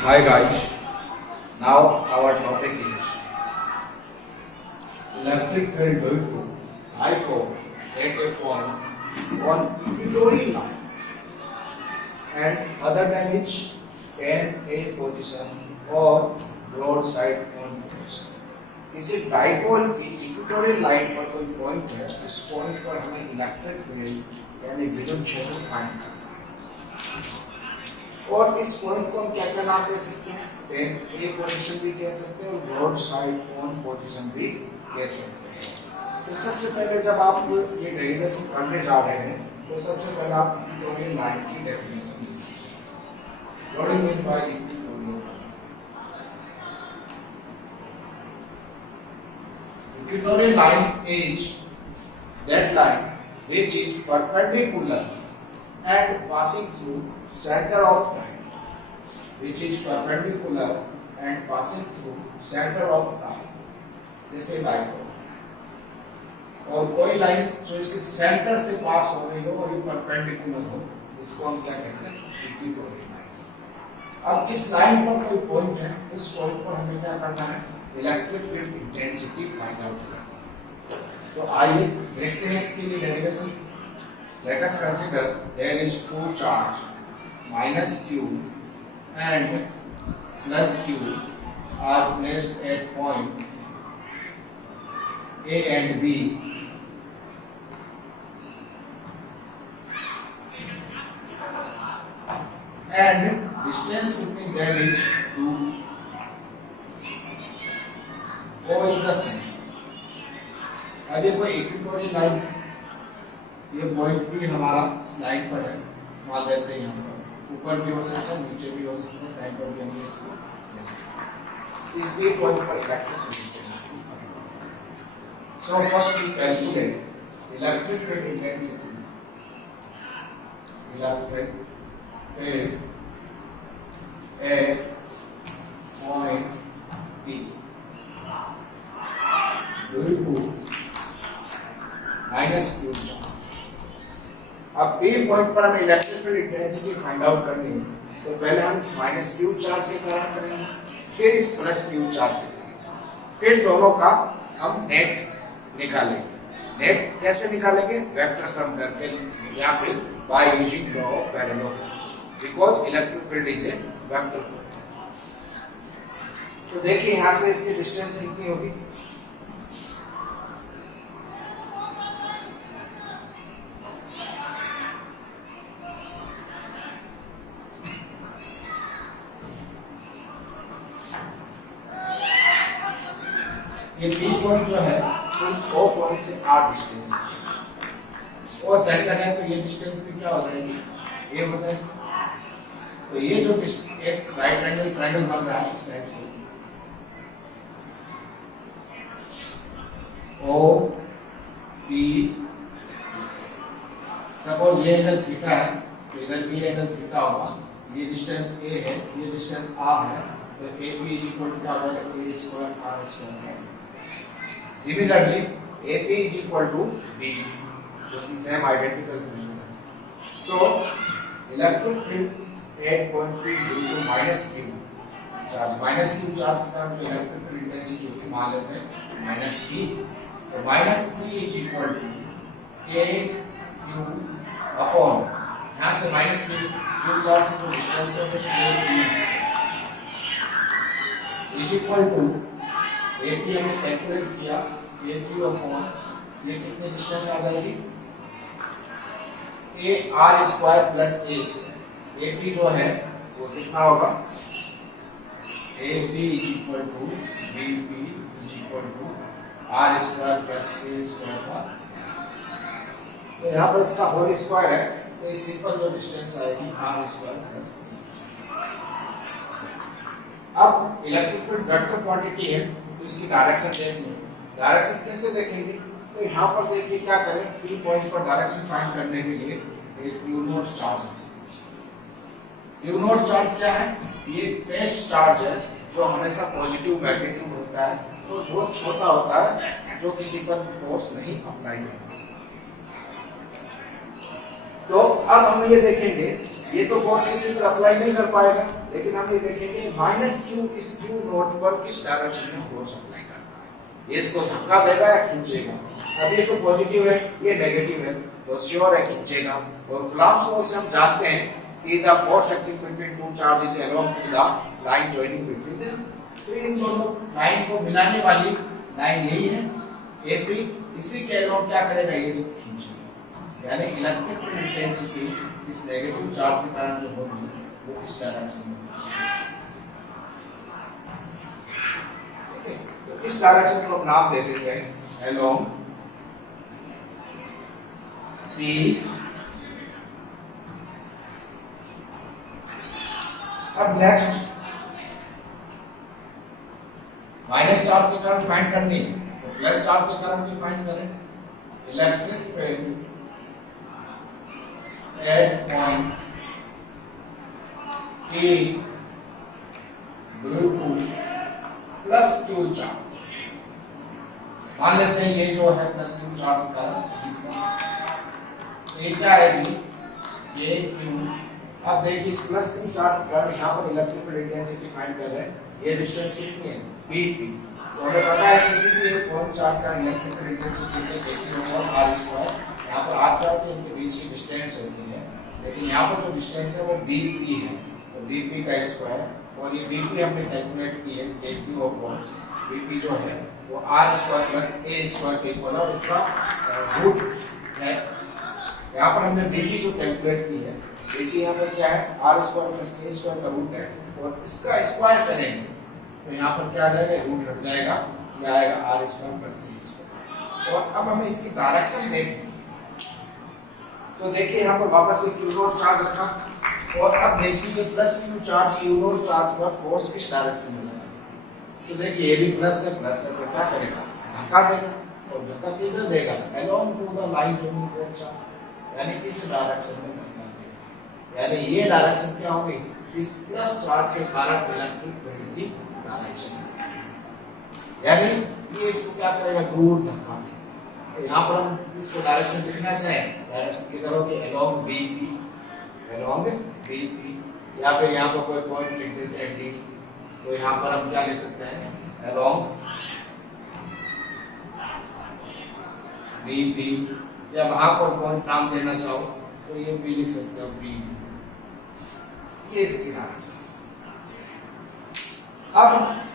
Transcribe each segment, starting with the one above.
Hi guys, now our topic is electric field due to dipole at a point on equatorial line and other damage in a position or broadside on position. इसी dipole की equatorial line पर कोई point है, इस point पर हमें electric field यानी विद्युत क्षेत्र फाइंड करना है। और इस पॉइंट को हम क्या क्या नाम दे सकते हैं? ए पोजीशन भी कह सकते हैं और ब्रॉड साइड ऑन पोजीशन भी कह सकते हैं। तो सबसे पहले जब आप ये डेरिवेशन करने जा रहे हैं तो सबसे पहले आप इक्वेटोरियल लाइन की डेफिनेशन लीजिए। What do you mean by equatorial line? Equatorial line is that line which is perpendicular and passing through center of time, which is perpendicular and passing through center of time, जैसे dipole. और कोई line जो इसके centre से पास हो रही हो और ये परपेंडिकुलर हो, इसको हम क्या कहते हैं? Equatorial line. अब इस लाइन पर कोई पॉइंट है, इस पॉइंट पर हमें क्या करना है? Electric field intensity find out करना है। तो आइए देखते हैं इसके लिए derivation. Let us consider there is two charge minus q and plus q are placed at point A and B and distance between them is 2. O is the same। अब ये कोई इक्वेटोरियल लाइन, ये point भी हमारा इस line पर है, मान लेते हैं यहाँ पर ऊपर भी हो सकता है, नीचे भी हो सकता है, टाइम पर भी हम इसको इस बी पॉइंट पर electric field intensity. So first we calculate electric field intensity. Electric field at point P due to minus q charge. अब P पॉइंट पर हमें electric field intensity find out करनी है, तो पहले हम इस माइनस q चार्ज के कारण करेंगे, फिर इस प्लस q चार्ज के कारण, फिर दोनों का हम नेट निकालेंगे। नेट कैसे निकालेंगे? वेक्टर सम करके या फिर by using law of parallelogram, because electric field is a vector. तो देखिए यहाँ से इसकी डिस्टेंस कितनी होगी? ये P पॉइंट जो है तो इस O पॉइंट से R डिस्टेंस है और सेट करें तो ये डिस्टेंस भी क्या हो जाएगी? A हो जाएगी। तो ये जो एक राइट एंगल ट्रायंगल बन रहा है इस टाइप से, O P, सपोज ये एंगल थीटा है तो इधर भी एंगल थीटा होगा, ये डिस्टेंस A है, ये डिस्टेंस R है, तो AP इज इक्वल टू क्या हो जाएगा? A square R square. Similarly, AP is equal to B, जो कि सेम आइडेंटिकल वैल्यू है। So, electric field at point P due to minus q charge, minus q charge के कारण जो electric field intensity होती है मान लेते हैं माइनस P, तो minus P is equal to K Q upon, यहाँ से माइनस q चार्ज से जो डिस्टेंस है K Q is equal to AP हमने कैलकुलेट किया ये Q अपॉन ये कितने डिस्टेंस आ जाएगी? A R square plus A square. AP जो है वो कितना होगा? AP is equal to BP is equal to R square plus A square का, तो यहाँ पर इसका होल स्क्वायर है तो इस सिंपल जो डिस्टेंस आएगी R स्क्वायर प्लस A। अब इलेक्ट्रिक फील्ड वेक्टर क्वांटिटी है तो इसकी डायरेक्शन देखनी है। डायरेक्शन कैसे देखेंगे? तो यहाँ पर देखिए क्या करें, P पॉइंट पर डायरेक्शन फाइंड करने के लिए एक Q नोट चार्ज है। Q नोट चार्ज क्या है? ये पेस्ट चार्ज है जो हमेशा पॉजिटिव मैग्नीट्यूड होता है, तो बहुत छोटा होता है जो किसी पर फोर्स नहीं अप्लाई करता। तो अब हम ये देखेंगे ये तो फोर्स इसी तरह अप्लाई नहीं कर पाएगा, लेकिन हम ये देखेंगे माइनस क्यू इस क्यू नोट पर किस डायरेक्शन में फोर्स अप्लाई करता है। ये इसको धक्का देगा या खींचेगा। अब ये तो पॉजिटिव है, ये नेगेटिव है, तो श्योर है खींचेगा। और कूलॉम्स लॉ से हम जानते हैं कि the force acting between two charges along the line joining between them. तो इन दोनों लाइन को मिलाने वाली लाइन यही है AP, इसी के अलोंग क्या करेगा, ये इसको खींचेगा। यानी इलेक्ट्रिक फील्ड इंटेंसिटी इस नेगेटिव चार्ज के कारण जो होगी वो इस डायरेक्शन में, ठीक है। तो इस डायरेक्शन को हम नाम दे देते हैं अलोंग P। अब नेक्स्ट माइनस चार्ज के कारण फाइंड करनी है, तो प्लस चार्ज के कारण भी फाइंड करें। Electric field at point P due two plus Q charge. मान लेते हैं ये जो है प्लस क्यू चार्ज के कारण, ये क्या आएगी, ये क्यू। अब देखिए इस प्लस क्यू चार्ज के कारण यहाँ पर इलेक्ट्रिक फील्ड इंटेंसिटी फाइंड कर रहे हैं। ये डिस्टेंस कितनी है, P। तो हमें पता है किसी भी एक पॉइंट चार्ज का इलेक्ट्रिक फील्ड इंटेंसिटी है r²। यहाँ पर r क्या होती है, इनके बीच की डिस्टेंस होती है, लेकिन यहाँ पर जो डिस्टेंस है वो dp है, तो dp का स्क्वायर। और ये dp हमने कैलकुलेट की है, dq अपॉन dp जो है वो r² प्लस a² के इक्वल है, और इसका रूट है। यहाँ पर हमने dp जो कैलकुलेट की है, देखिए यहाँ पर क्या है, r² प्लस a² का रूट है, और इसका स्क्वायर करेंगे तो यहाँ पर क्या आ जाएगा, रूट हट जाएगा, ये आएगा r² प्लस a²। और अब हमें इसकी डायरेक्शन देखनी, तो देखिए यहाँ पर वापस एक q नोट चार्ज रखा, और अब देखिए plus q charge q note charge पर फोर्स किस डायरेक्शन में लगा। तो देखिए ये भी प्लस है, तो क्या करेगा, धक्का देगा, और धक्का किधर देगा, along to the line joining both charge, यानी इस डायरेक्शन में धक्का देगा। यानी ये डायरेक्शन क्या होगी, इस प्लस चार्ज के कारण इलेक्ट्रिक फील्ड की डायरेक्शन, यानी ये इसको क्या करेगा, दूर धक्का देगा। तो यहाँ पर हम इसको डायरेक्शन लिखना चाहें, डायरेक्शन किधर होगी, अलोंग BP, अलोंग BP, या फिर यहाँ पर कोई पॉइंट लिख देते हैं D। तो यहाँ पर हम क्या लिख सकते हैं, अलोंग BP, या वहां पर पॉइंट नाम देना चाहो तो ये भी लिख सकते हो B। ये इसकी डायरेक्शन। अब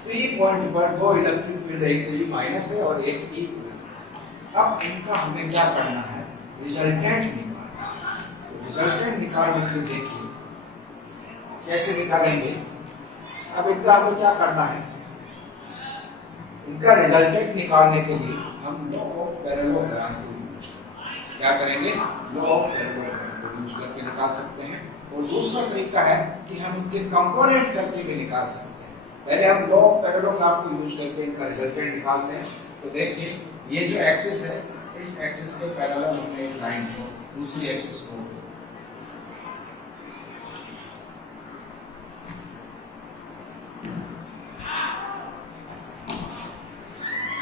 P पॉइंट पर दो इलेक्ट्रिक फील्ड है, एक E माइनस है और एक E प्लस है। अब इनका हमें क्या करना है, रिजल्टेंट निकालना है। तो रिजल्टेंट निकालने के लिए देखिए कैसे निकालेंगे। अब इनका हमें क्या करना है, इनका रिजल्टेंट निकालने के लिए हम लॉ ऑफ पैरेललोग्राम को यूज करेंगे। क्या करेंगे, लॉ ऑफ पैरेललोग्राम को यूज करके निकाल सकते हैं। और दूसरा तरीका है कि हम इनके कंपोनेंट करके भी निकाल सकते हैं। पहले हम लॉ ऑफ पैरेललोग्राम को यूज करके इनका रिजल्टेंट निकालते हैं। तो देखिए ये जो एक्सिस है, इस एक्सिस के पैरेलल हमने एक लाइन को दूसरी एक्सिस को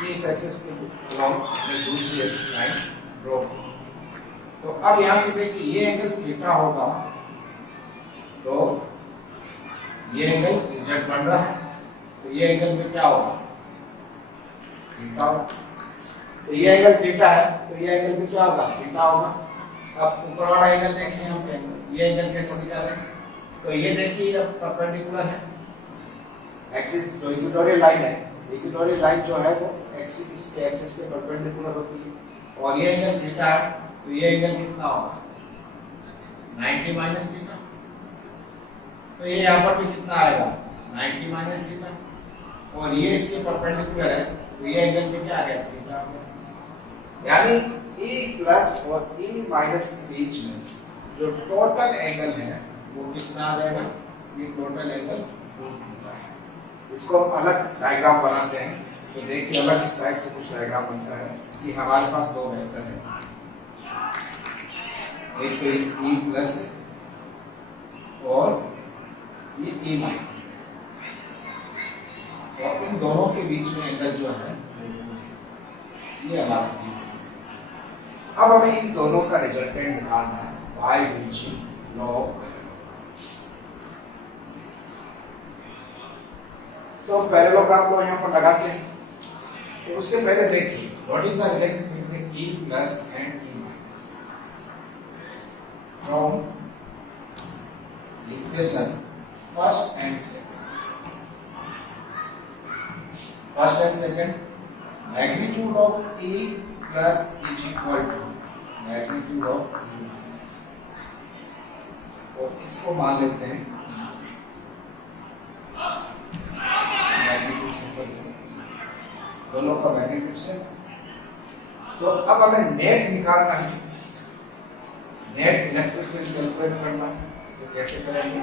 इस एक्सिस के अलोंग हमने दूसरी एक्सिस लाइन ड्रॉ। तो अब यहां से देखिए ये एंगल थीटा होगा, तो ये एंगल z बन रहा है, तो ये एंगल में क्या होगा, थीटा। तो ये एंगल थीटा है, तो ये एंगल में क्या होगा, थीटा होगा। अब ऊपर वाला एंगल देखिए हम, ये एंगल कैसे निकालें, तो ये देखिए अब परपेंडिकुलर है एक्सिस, जो इक्वेटोरियल लाइन है, इक्वेटोरियल लाइन जो है वो एक्सिस, इसके एक्सिस के परपेंडिकुलर होती है। और ये एंगल थीटा है, तो ये एंगल कितना होगा, 90 माइनस थीटा। तो ये यहाँ पर भी कितना आएगा, 90 माइनस थीटा। और ये इसके परपेंडिकुलर है, तो ये एंगल भी क्या आ गया, थीटा। यानी E प्लस और E माइनस के बीच में जो टोटल एंगल है वो कितना आ जाएगा, ये टोटल एंगल थीटा है। इसको हम अलग डायग्राम बनाते हैं। तो देखिए अलग इस टाइप से कुछ डायग्राम बनता है कि हमारे पास दो वेक्टर है, एक तो E प्लस और ये E माइनस, और इन दोनों के बीच में एंगल जो है ये हमारा थीटा। अब हमें इन दोनों का रिजल्टेंट निकालना है by using law of parallelogram. तो हम पैरेललोग्राम को यहाँ पर लगाते हैं। तो उससे पहले देखिए what is the relation between E plus and E minus from equation first and second magnitude of E plus is equal to magnitude of E minus, और इसको मान लेते हैं मैग्नीट्यूड सिंपल दोनों का मैग्नीट्यूड से। तो अब हमें नेट निकालना है, नेट इलेक्ट्रिक फील्ड कैलकुलेट करना है। तो कैसे करेंगे?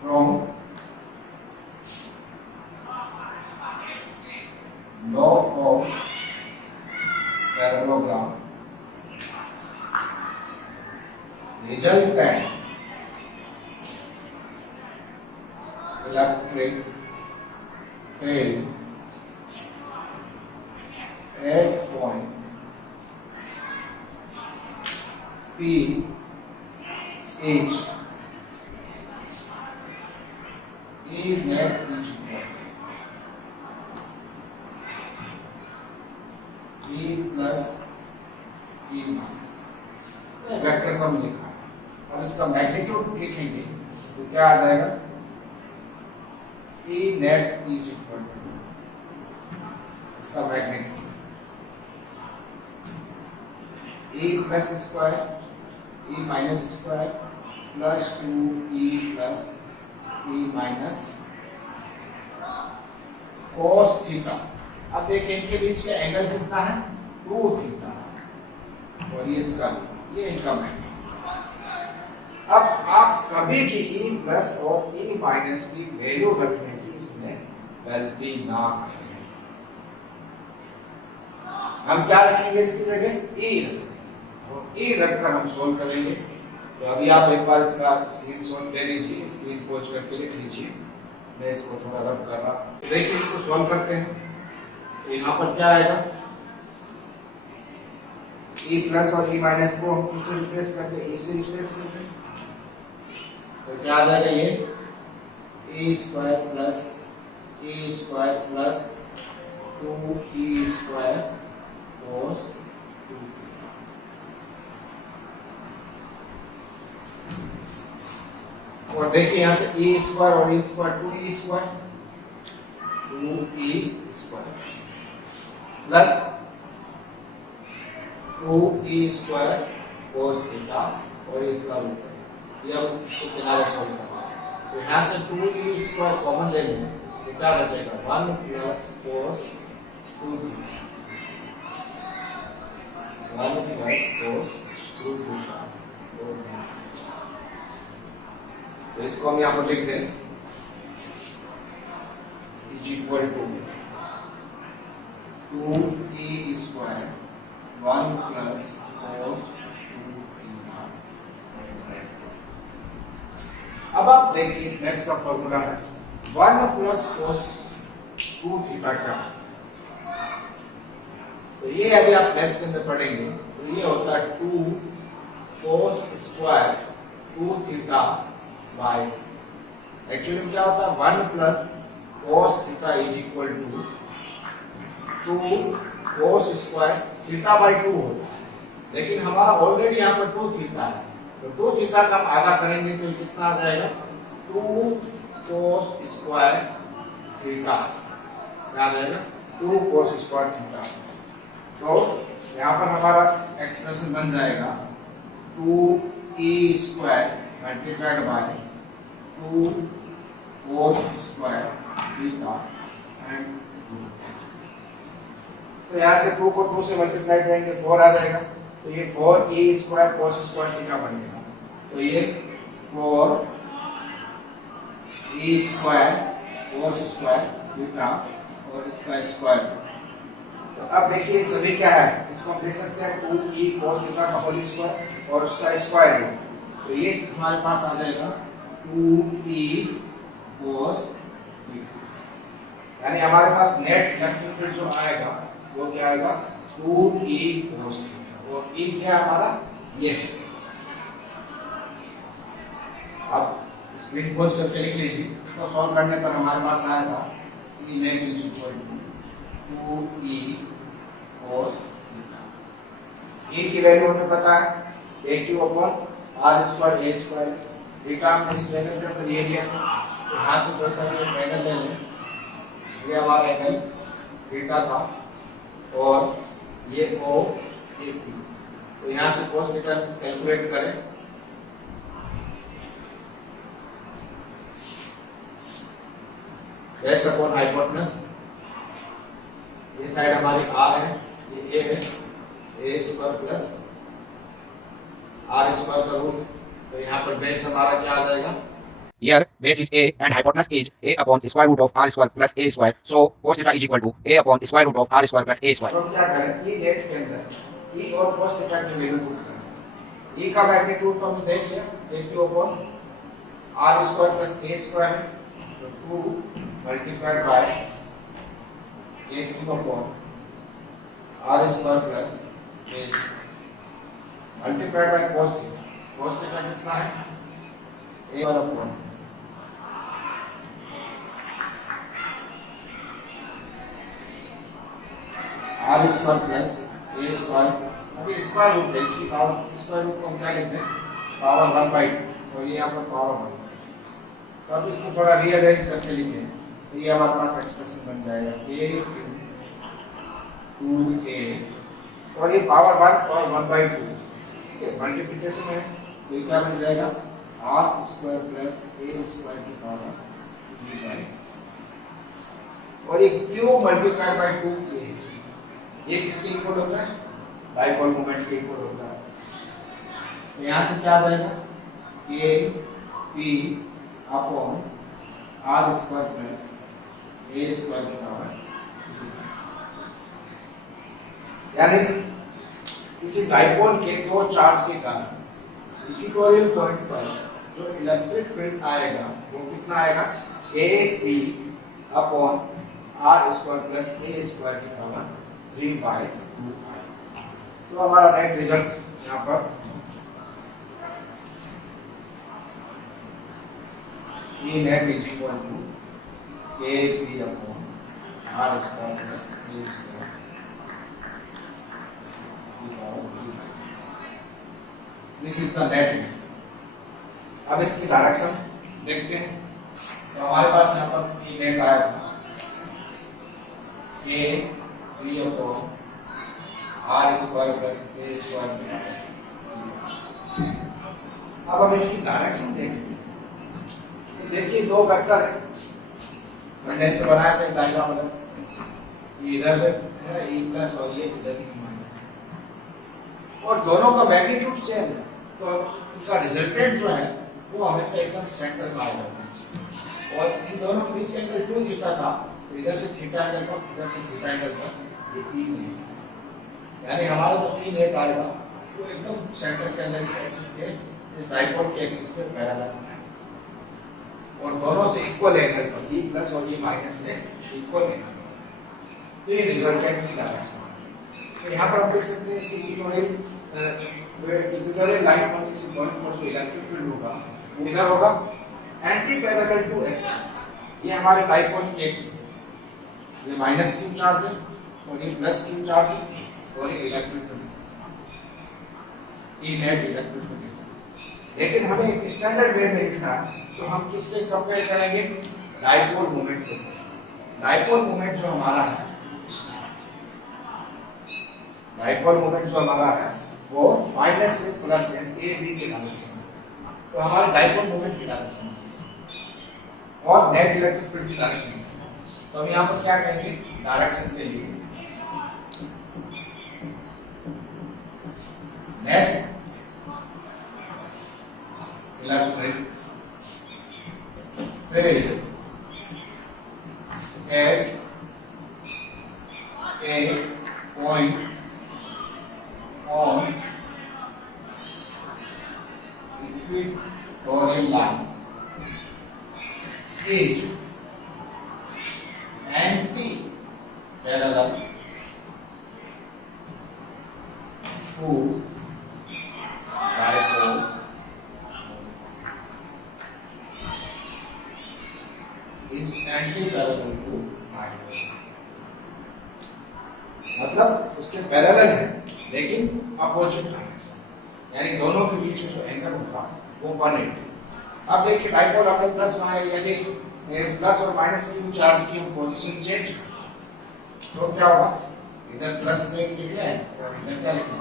From law of parallelogram resultant electric field at point P H E net is equal E plus E minus, vector sum लिखा है। अब इसका मैग्नीट्यूड लिखेंगे तो क्या आ जाएगा? E net is equal to इसका magnitude E plus square E minus square plus 2E plus E minus cos theta. अब देखिए इनके बीच का एंगल कितना है? 2 थीटा, और ये इसका ये इनका मैग्नीट्यूड। अब आप कभी भी E प्लस और E माइनस की वैल्यू रखने की इसमें गलती ना करें। हम क्या रखेंगे इसकी जगह? E रखेंगे, और E रखकर हम सोल्व करेंगे। तो अभी आप एक बार इसका स्क्रीनशॉट ले लीजिए, स्क्रीन पोज करके लिख लीजिए। मैं इसको थोड़ा रब कर रहा हूं। तो देखिए इसको सॉल्व करते हैं। तो यहाँ पर क्या आएगा? E प्लस और E माइनस को हम किससे रिप्लेस करते हैं? E से रिप्लेस करते हैं। तो क्या आ जाएगा? ये E square plus E square plus 2E square कोस 2 और देखिए यहाँ से E स्क्वायर और E square 2E square 2E square plus 2E square cos theta और इसका रूट। ये अब इसको किनारे सॉल्व करना है। तो यहाँ से 2E स्क्वायर कॉमन ले लेंगे तो क्या बचेगा? 1 plus cos 2 theta 1 plus cos 2 theta. तो इसको हम यहाँ पर लिख दें is equal to 2E square 1 plus cos 2 theta. अब आप देखिए नेक्स्ट का फॉर्मूला है 1 प्लस कोस 2 थीटा का। तो ये अभी आप नेक्स्ट के अंदर पढ़ेंगे तो ये होता है 2 cos square 2 theta by actually क्या होता है 1 plus cos theta is equal to 2 cos square theta by 2 होता है। लेकिन हमारा ऑलरेडी यहाँ पर 2 थीटा है तो 2 थीटा का हम आधा करेंगे तो कितना आ जाएगा? 2 कोस स्क्वायर थीटा क्या आ जाएगा? 2 कोस स्क्वायर थीटा। तो यहाँ पर हमारा एक्सप्रेशन बन जाएगा 2E square multiplied by 2 cos square theta and 2। तो यहाँ से 2 को 2 से मल्टीप्लाई करेंगे 4 आ जाएगा। तो ये 4E स्क्वायर कोस स्क्वायर थीटा बनेगा। तो ये 4E स्क्वायर कोस स्क्वायर थीटा और इसका स्क्वायर। तो अब देखिए सभी क्या है? इसको हम लिख सकते हैं 2E कोस थीटा का होल स्क्वायर और उसका स्क्वायर। तो ये हमारे पास आ जाएगा 2E कोस थीटा। यानी हमारे पास नेट इलेक्ट्रिक फील्ड जो आएगा वो क्या आएगा? 2E cos theta. और E क्या है हमारा? ये। अब स्क्रीन खोज करके लिख लीजिए। तो सॉल्व करने पर हमारे पास आया था E net is equal to 2e cos theta. E की वैल्यू हमें पता है a Q upon are square A square. Theta हमने इस एंगल के अंदर ये लिया, तो यहाँ से कोई सा भी एक एंगल ले लें। ये हमारा एंगल थीटा था और ये ओ ये पी, तो यहाँ से cos थीटा कैलकुलेट करें। बेस अपॉन हाइपोटेनस, ये साइड हमारी आर है, ये ए है, ए स्क्वायर प्लस आर स्क्वायर का रूट, तो यहाँ पर बेस हमारा क्या आ जाएगा? Here, base is a and hypotenuse is a upon the square root of r square plus a square. So, cos theta is equal to a upon the square root of r square plus a square. तो हम क्या करें? E net के अंदर ई और cos theta की value put करें। ई का मैग्नीट्यूड तो हमने देख लिया, a Q upon are square plus A square है, तो 2 multiplied by a Q upon are square plus A multiplied by cos theta. cos theta कितना है? a upon are square plus A square. अभी square root है, इसकी power square root को हम क्या लिखते हैं? पावर 1/2, और ये यहाँ पर पावर 1। तो अब इसको थोड़ा रीअरेंज करके लिखें तो ये हमारे पास एक्सप्रेशन बन जाएगा a 2a और ये पावर 1 और 1/2, ठीक है, मल्टीप्लिकेशन है, तो ये क्या बन जाएगा? आर स्क्वायर प्लस ए स्क्वायर की पावर 3/, और ये क्यू मल्टीप्लाइड बाय 2a, ये किसके इक्वल होता है? डाइपोल मोमेंट के इक्वल होता है। तो यहाँ से क्या आ जाएगा? a p upon are square plus A square की पावर, यानी किसी डाइपोल के दो चार्ज के कारण इक्वेटोरियल पॉइंट पर जो इलेक्ट्रिक फील्ड आएगा वो कितना आएगा? a p upon are square plus A square की पावर 3/2। तो हमारा नेट रिजल्ट यहाँ पर E net is equal to kp upon r square plus a square की power 3/2। This is the net. अब इसकी डायरेक्शन देखते हैं। तो हमारे पास यहाँ पर E नेट आया था kp upon r square plus a square। अब हम इसकी डायरेक्शन देखेंगे। देखिए दो वेक्टर है, मैंने ऐसे बनाया था डायगोनल, ये इधर है e प्लस और ये इधर माइनस, और दोनों का मैग्नीट्यूड सेम है, तो उसका रिजल्टेंट जो है वो हमेशा एकदम सेंटर में आ जाता है। और इन दोनों के बीच एंगल 2 थीटा था, तो इधर से थीटा एंगल तक, इधर से थीटा एंगल तक ये e नेट, यानी हमारा जो e नेट आएगा वो एकदम सेंटर के अंदर इस एक्सिस के, इस डाइपोल के एक्सिस के पैरेलल है, और दोनों से इक्वल एंगल पर, e प्लस और ये माइनस से इक्वल एंगल। तो ये रिजल्टेंट की डायरेक्शन है। तो यहाँ पर हम देख सकते हैं इसकी इक्वेटोरियल लाइन पर किसी पॉइंट पर जो इलेक्ट्रिक फील्ड होगा वो इधर होगा एंटी पैरेलल टू एक्सिस। ये हमारे डाइपोल की एक्सिस है, ये माइनस क्यू चार्ज है और ये प्लस क्यू चार्ज है, और ये electric field, E net electric field. लेकिन हमें एक स्टैंडर्ड वे में लिखना है, तो हम किससे कंपेयर करेंगे? डाइपोल मोमेंट से। डाइपोल मोमेंट जो हमारा है, डाइपोल मोमेंट जो हमारा है वो माइनस से प्लस है, ए बी के डायरेक्शन में। तो हमारे डाइपोल मोमेंट की डायरेक्शन और नेट इलेक्ट्रिक फील्ड की डायरेक्शन। तो हम यहाँ पर क्या करेंगे? डायरेक्शन के लिए net electric field at a point on equatorial line is anti-parallel to dipole parallel है लेकिन अपोजिट डायरेक्शन, यानी दोनों के बीच में जो एंगल होगा वो 180। अब देखिए डाइपोल आपने प्लस बनाया, यदि प्लस और माइनस की चार्ज की हम पोजीशन चेंज तो क्या होगा, इधर प्लस में लिख लें और इधर क्या लिखें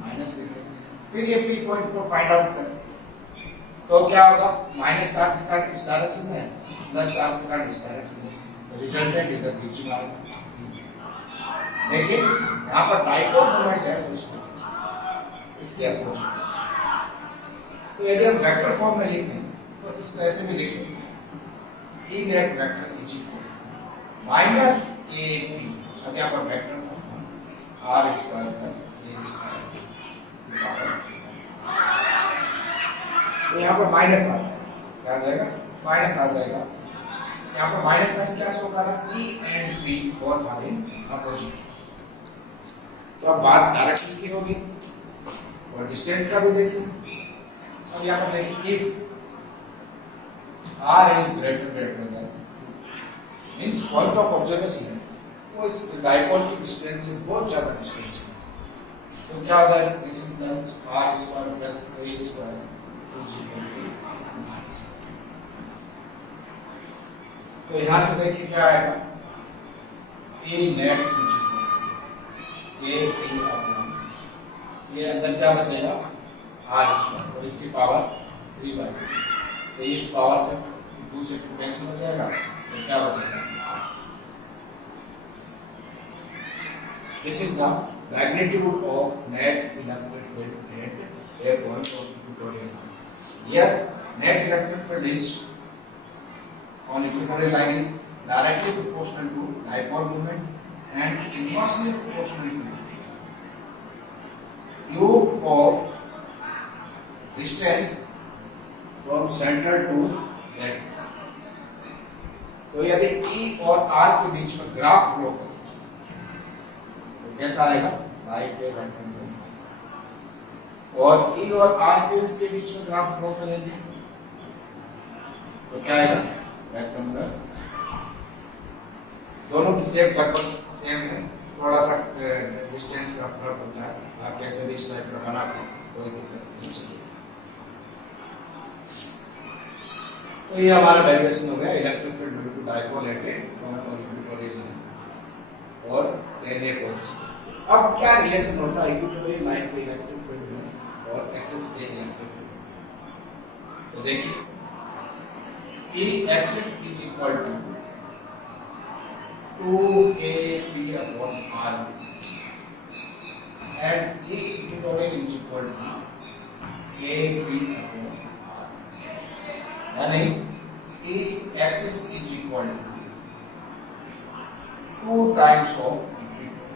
माइनस लिख लें। फिर ये पी पॉइंट को फाइंड आउट करें तो क्या होगा, माइनस चार्ज का इस डायरेक्शन में, प्लस चार्ज का इस डायरेक्शन में, तो रिजल्टेंट इधर बीच में आएगा। लेकिन यहाँ पर डाइपोल मोमेंट है तो इसके अपोजिट। तो यदि हम वेक्टर फॉर्म में लिखें तो इसको ऐसे भी लिख सकते हैं, E net vector is equal minus A P, अब यहाँ पर वेक्टर आर स्क्वायर प्लस ए स्क्वायर, तो यहाँ पर माइनस आ जाएगा, क्या आ जाएगा माइनस आ जाएगा। यहाँ पर माइनस साइन क्या शो कर रहा है, E and P both are in opposite. तो अब बात डायरेक्शन की होगी और डिस्टेंस का भी देखिए। अब यहाँ पर देखिए if r is greater than means point of observation है वो इस डाइपोल की डिस्टेंस से बहुत ज्यादा डिस्टेंस है, तो क्या हो जाएगा, this is r square plus a square is equal to. तो यहाँ से देखिए क्या आएगा, a net is equal a p upon ये अंदर क्या बचेगा r स्क्वायर और इसकी पावर 3/2, तो इस पावर से 2 से 2 कैंसिल हो जाएगा तो क्या बचेगा। This is the magnitude of net electric field at a point of equatorial line. Here, net electric field is on equatorial line is directly proportional to dipole moment and inversely proportional to cube of distance from center to that। तो यदि E और R के बीच में graph draw करें तो कैसा आएगा, right पे रेक्टेंगल, और E और R के बीच में ग्राफ ड्रॉ करेंगे तो क्या आएगा रेक्टेंगल। दोनों की शेप लगभग सेम है, थोड़ा सा डिस्टेंस का फर्क होता है, आप कैसे भी इस टाइप का बना कोई दिक्कत नहीं चाहिए। तो ये हमारा डेरिवेशन हो गया electric field due to dipole at a point और इक्वेटोरियल लाइन और रेने पोजीशन। अब क्या रिलेशन होता है इक्वेटोरियल लाइन पे इलेक्ट्रिक फील्ड में और एक्सिस के इलेक्ट्रिक फील्ड। तो देखिए E axis is equal to 2kp upon r and E equatorial is equal to kp upon r, यानी E axis is equal to 2 times of equator।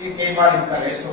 ये कई बार इनका रेशो